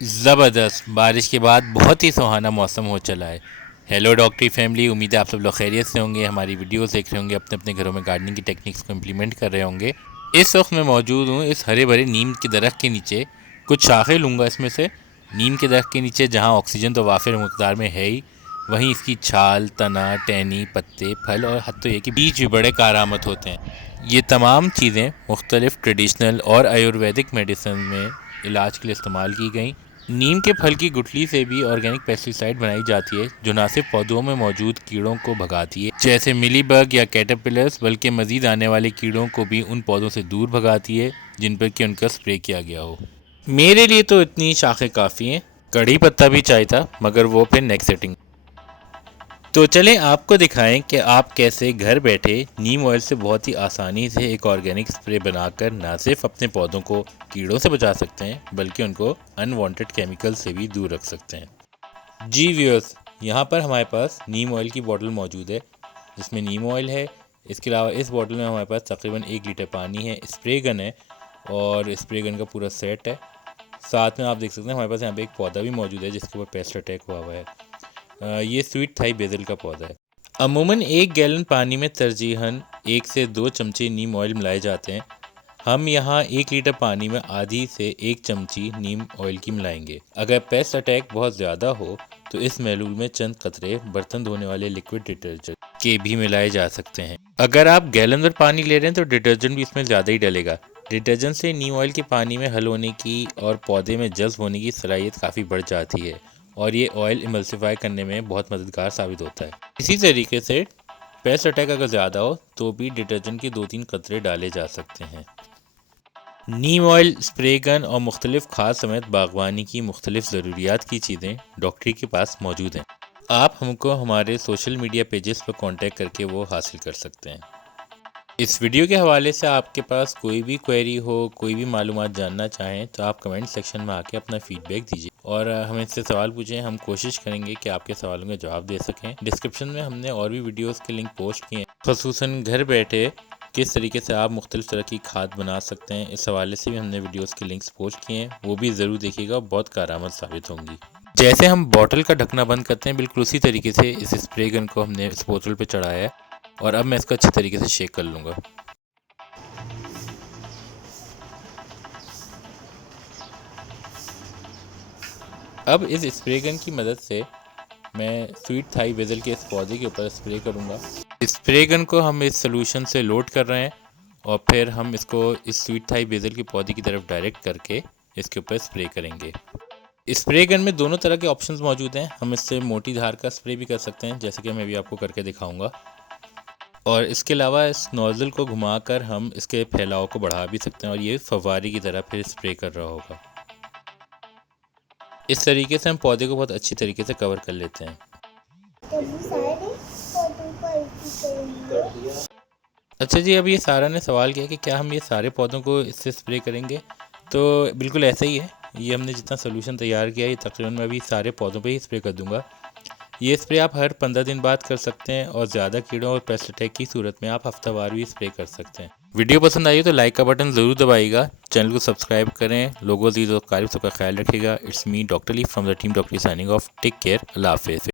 ज़बरदस्त बारिश के बाद बहुत ही सुहाना मौसम हो चला है। हेलो डॉक्टरी फैमिली, उम्मीद है आप सब लोग खैरियत से होंगे, हमारी वीडियोस देख रहे होंगे, अपने अपने घरों में गार्डनिंग की टेक्निक्स को इम्प्लीमेंट कर रहे होंगे। इस वक्त मैं मौजूद हूँ इस हरे भरे नीम के दरख्त के नीचे। कुछ शाखें लूँगा इसमें से। नीम के दरख्त के नीचे जहाँ ऑक्सीजन तो वाफिर मकदार में है ही, वहीं इसकी छाल, तना, टहनी, पत्ते, फल और हत्तो ये कि बीज भी बड़े कारआमद होते हैं। ये तमाम चीज़ें मुख्तलिफ़ ट्रेडिशनल और आयुर्वेदिक मेडिसिन में इलाज के लिए इस्तेमाल की गई। नीम के फल की गुठली से भी ऑर्गेनिक पेस्टिसाइड बनाई जाती है, जो न सिर्फ पौधों में मौजूद कीड़ों को भगाती है जैसे मिलीबग या कैटरपिलर्स, बल्कि मज़ीद आने वाले कीड़ों को भी उन पौधों से दूर भगाती है जिन पर कि उनका स्प्रे किया गया हो। मेरे लिए तो इतनी शाखें काफ़ी हैं। कड़ी पत्ता भी चाहिए था, मगर वो फिर नेक्स्ट सेटिंग। तो चलें आपको दिखाएं कि आप कैसे घर बैठे नीम ऑयल से बहुत ही आसानी से एक ऑर्गेनिक स्प्रे बनाकर ना सिर्फ अपने पौधों को कीड़ों से बचा सकते हैं, बल्कि उनको अनवांटेड केमिकल से भी दूर रख सकते हैं। जी व्यूअर्स, यहाँ पर हमारे पास नीम ऑयल की बोतल मौजूद है जिसमें नीम ऑयल है। इसके अलावा इस बोतल में हमारे पास तकरीबन 1 लीटर पानी है, स्प्रे गन है और स्प्रे गन का पूरा सेट है। साथ में आप देख सकते हैं हमारे पास यहाँ पे एक पौधा भी मौजूद है जिसके ऊपर पेस्ट अटैक हुआ हुआ है। ये स्वीट थाई बेसिल का पौधा है। अमूमन 1 गैलन पानी में तरजीहन 1 से 2 चमचे नीम ऑयल मिलाए जाते हैं। हम यहाँ 1 लीटर पानी में आधी से 1 चमची नीम ऑयल की मिलाएंगे। अगर पेस्ट अटैक बहुत ज़्यादा हो तो इस महलूल में चंद कतरे बर्तन धोने वाले लिक्विड डिटर्जेंट के भी मिलाए जा सकते हैं। अगर आप गैलन भर पानी ले रहे हैं तो डिटर्जेंट भी इसमें ज़्यादा ही डलेगा। डिटर्जेंट से नीम ऑयल के पानी में हल होने की और पौधे में जज्ब होने की सलाहियत काफ़ी बढ़ जाती है और ये ऑयल इमल्सिफाई करने में बहुत मददगार साबित होता है। इसी तरीके से पेस्ट अटैक अगर ज़्यादा हो तो भी डिटर्जेंट के 2-3 कतरे डाले जा सकते हैं। नीम ऑयल, स्प्रे गन और मुख्तलिफ खाद समेत बागवानी की मुख्तलिफ ज़रूरियात की चीज़ें डॉक्टरी के पास मौजूद हैं। आप हमको हमारे सोशल मीडिया पेजेस पर कांटेक्ट करके वो हासिल कर सकते हैं। इस वीडियो के हवाले से आपके पास कोई भी क्वेरी हो, कोई भी मालूमात जानना चाहें तो आप कमेंट सेक्शन में आके अपना फीडबैक दीजिए और हमें इससे सवाल पूछें। हम कोशिश करेंगे कि आपके सवालों के जवाब दे सकें। डिस्क्रिप्शन में हमने और भी वीडियोस के लिंक पोस्ट किए हैं, ख़ुसूसन घर बैठे किस तरीके से आप मुख्तलिफ तरह की खाद बना सकते हैं, इस हवाले से भी हमने वीडियोस के लिंक्स पोस्ट किए हैं। वो भी ज़रूर देखिएगा, बहुत कारआमद साबित होंगी। जैसे हम बॉटल का ढकना बंद करते हैं, बिल्कुल उसी तरीके से इस स्प्रे गन को हमने इस बोतल पर चढ़ाया है और अब मैं इसको अच्छे तरीके से शेक कर लूँगा। अब इस स्प्रे गन की मदद से मैं स्वीट थाई बेसिल के इस पौधे के ऊपर स्प्रे करूँगा। स्प्रे गन को हम इस सोल्यूशन से लोड कर रहे हैं और फिर हम इसको इस स्वीट थाई बेसिल के पौधे की तरफ डायरेक्ट करके इसके ऊपर स्प्रे करेंगे। स्प्रे गन में दोनों तरह के ऑप्शंस मौजूद हैं। हम इससे मोटी धार का स्प्रे भी कर सकते हैं, जैसे कि मैं भी आपको करके दिखाऊंगा, और इसके अलावा इस नोज़ल को घुमाकर हम इसके फैलाव को बढ़ा भी सकते हैं और ये फव्वारे की तरह फिर स्प्रे कर रहा होगा। इस तरीके से हम पौधे को बहुत अच्छी तरीके से कवर कर लेते हैं। अच्छा जी, अब ये सारा ने सवाल किया कि क्या हम ये सारे पौधों को इससे स्प्रे करेंगे, तो बिल्कुल ऐसा ही है। ये हमने जितना सोल्यूशन तैयार किया है, ये तकरीबन मैं अभी सारे पौधों पे ही स्प्रे कर दूंगा। ये स्प्रे आप हर 15 दिन बाद कर सकते हैं और ज़्यादा कीड़ों और पेस्ट अटैक की सूरत में आप हफ्तावार भी स्प्रे कर सकते हैं। वीडियो पसंद आई तो लाइक का बटन ज़रूर दबाइएगा, चैनल को सब्सक्राइब करें। लोगों, अज़ीज़ और क़रीब सबका ख्याल रखिएगा। It's me doctor Lee from the team डॉक्टरी साइनिंग ऑफ। टेक केयर, अल्लाह हाफ़िज़।